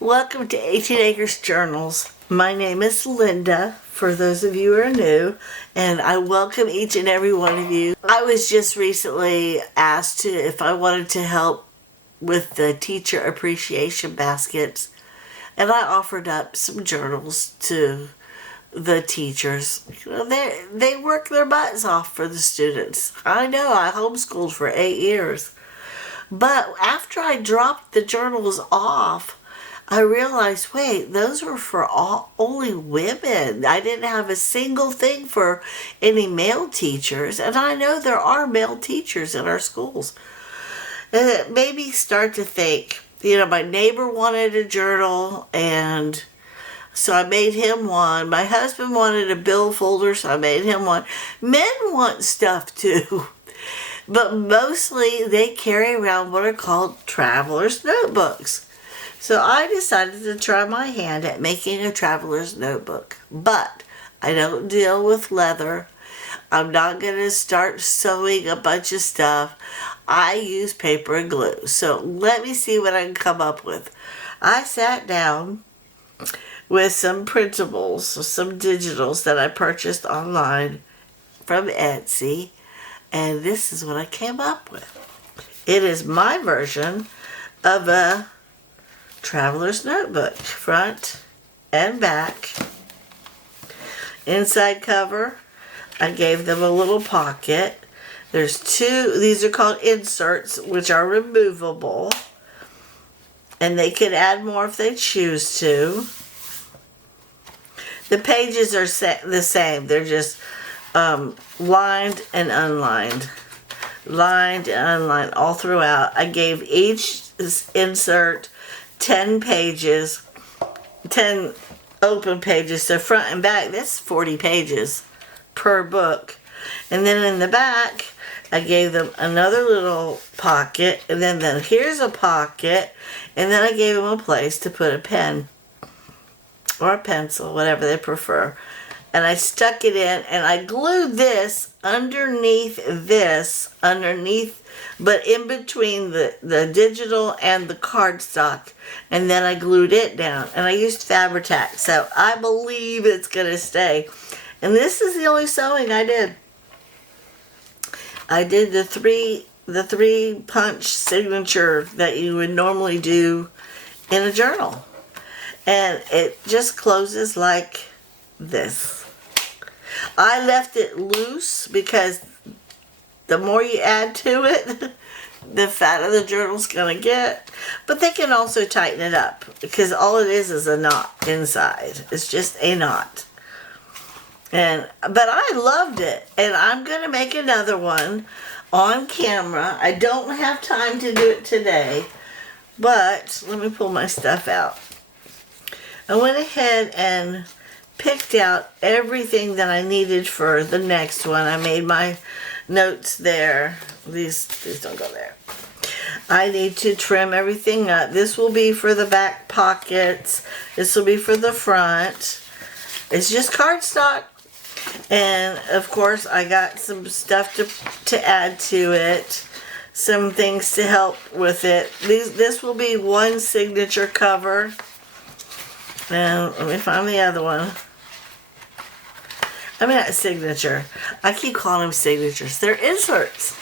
Welcome to 18 Acres Journals. My name is Linda, for those of you who are new, and I welcome each and every one of you. I was just recently asked if I wanted to help with the teacher appreciation baskets, and I offered up some journals to the teachers. They work their butts off for the students. I know, I homeschooled for 8 years. But after I dropped the journals off, I realized, wait, those were for only women. I didn't have a single thing for any male teachers. And I know there are male teachers in our schools. And it made me start to think, my neighbor wanted a journal, and so I made him one. My husband wanted a bill folder, so I made him one. Men want stuff too. But mostly they carry around what are called traveler's notebooks. So I decided to try my hand at making a traveler's notebook. But I don't deal with leather. I'm not going to start sewing a bunch of stuff. I use paper and glue. So let me see what I can come up with. I sat down with some printables, some digitals that I purchased online from Etsy. And this is what I came up with. It is my version of a traveler's notebook, front and back. Inside cover, I gave them a little pocket. There's two, these are called inserts, which are removable. And they can add more if they choose to. The pages are the same. They're just lined and unlined. Lined and unlined all throughout. I gave each insert 10 pages, 10 open pages, so front and back, that's 40 pages per book. And then in the back, I gave them another little pocket, and then here's a pocket, and then I gave them a place to put a pen or a pencil, whatever they prefer. And I stuck it in, and I glued this underneath, but in between the digital and the cardstock. And then I glued it down. And I used Fabri-Tac, so I believe it's going to stay. And this is the only sewing I did. I did the three punch signature that you would normally do in a journal. And it just closes like this. I left it loose because the more you add to it, the fatter the journal's going to get. But they can also tighten it up because all it is a knot inside. It's just a knot. But I loved it, and I'm going to make another one on camera. I don't have time to do it today, but let me pull my stuff out. I went ahead and picked out everything that I needed for the next one. I made my notes there. These don't go there. I need to trim everything up. This will be for the back pockets. This will be for the front. It's just cardstock. And of course I got some stuff to add to it. Some things to help with it. This will be one signature cover. Now let me find the other one. I mean, not signature. I keep calling them signatures. They're inserts.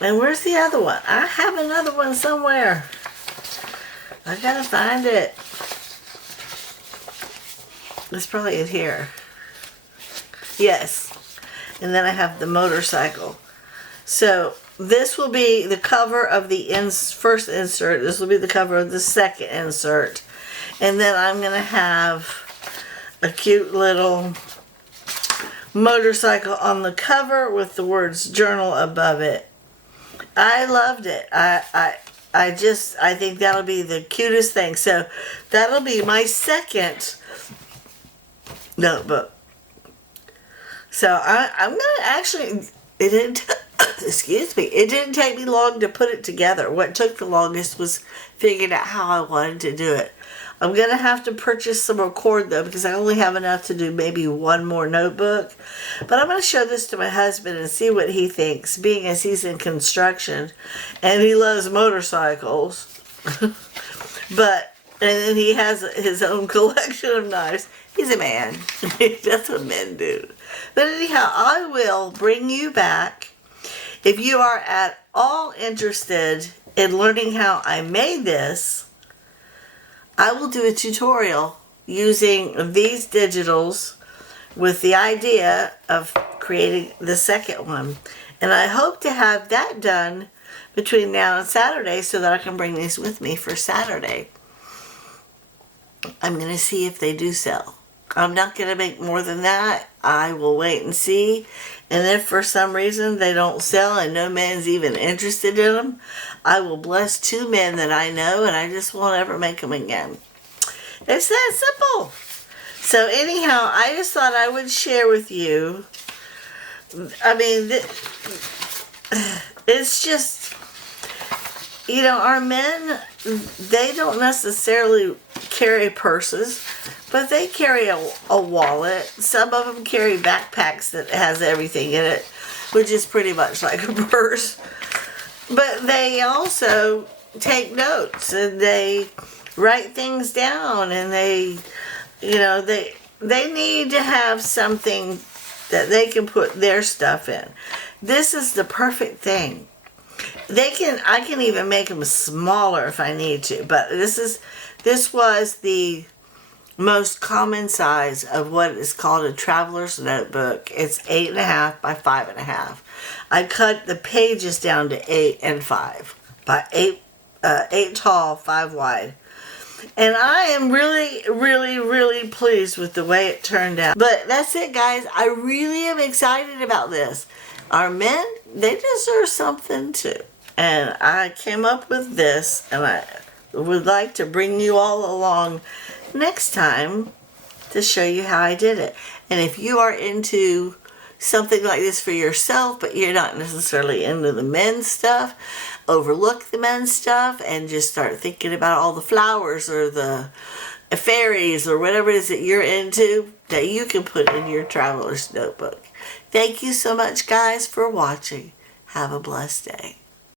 And where's the other one? I have another one somewhere. I gotta find it. It's probably in here. Yes. And then I have the motorcycle. So this will be the cover of the first insert. This will be the cover of the second insert. And then I'm going to have a cute little motorcycle on the cover with the words journal above it. I loved it. I think that'll be the cutest thing. So that'll be my second notebook. So I'm going to actually, excuse me, it didn't take me long to put it together. What took the longest was figuring out how I wanted to do it. I'm going to have to purchase some more cord though, because I only have enough to do maybe one more notebook. But I'm going to show this to my husband and see what he thinks, being as he's in construction and he loves motorcycles. But, and then he has his own collection of knives. He's a man. That's what men do. But anyhow, I will bring you back. If you are at all interested in learning how I made this, I will do a tutorial using these digitals with the idea of creating the second one. And I hope to have that done between now and Saturday so that I can bring these with me for Saturday. I'm going to see if they do sell. I'm not going to make more than that. I will wait and see. And if for some reason they don't sell and no man's even interested in them, I will bless 2 men that I know and I just won't ever make them again. It's that simple. So anyhow, I just thought I would share with you. I mean, it's just, you know, our men, they don't necessarily carry purses, but they carry a wallet. Some of them carry backpacks that has everything in it, which is pretty much like a purse. But they also take notes and they write things down, and they, you know, they need to have something that they can put their stuff in. This is the perfect thing. I can even make them smaller if I need to, but this was the most common size of what is called a traveler's notebook. It's 8.5 by 5.5. I cut the pages down to 8 and 5 by 8 tall, 5 wide. And I am really, really, really pleased with the way it turned out. But that's it, guys. I really am excited about this. Our men, they deserve something too. And I came up with this, and I would like to bring you all along next time to show you how I did it. And if you are into something like this for yourself, but you're not necessarily into the men's stuff, overlook the men's stuff and just start thinking about all the flowers or the fairies or whatever it is that you're into that you can put in your traveler's notebook. Thank you so much, guys, for watching. Have a blessed day.